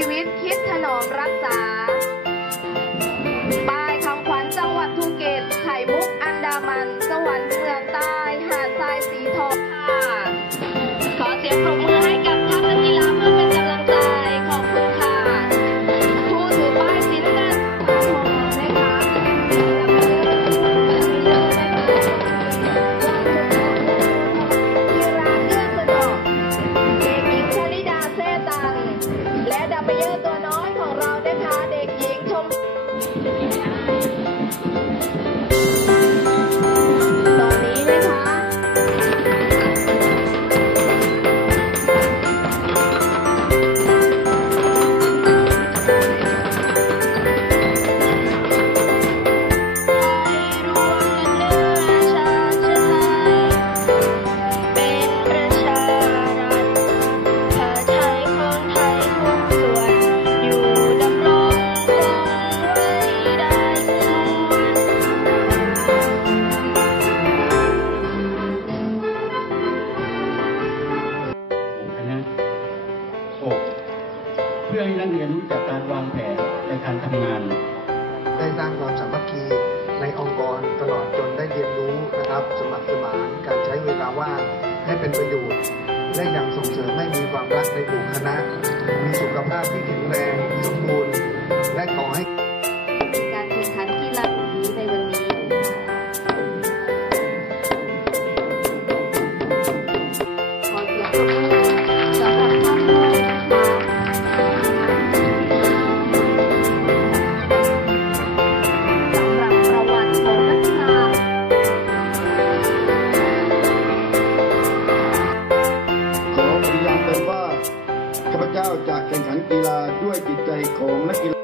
ีวิตคิดถนอมรักษา Apoyado พื่อให้นักเรียนรู้จากการวางแผนในการทำงาน ได้สร้างความสามัคคีในองค์กรตลอดจนได้เรียนรู้นะครับสมัครสมานการใช้เวลาว่างให้เป็นประโยชน์และยังส่งเสริมให้มีความรักในหมู่คณะ มีสุขภาพที่แข็งแรง เจ้าจะแข่งขันกีฬาด้วยจิตใจของนักกีฬา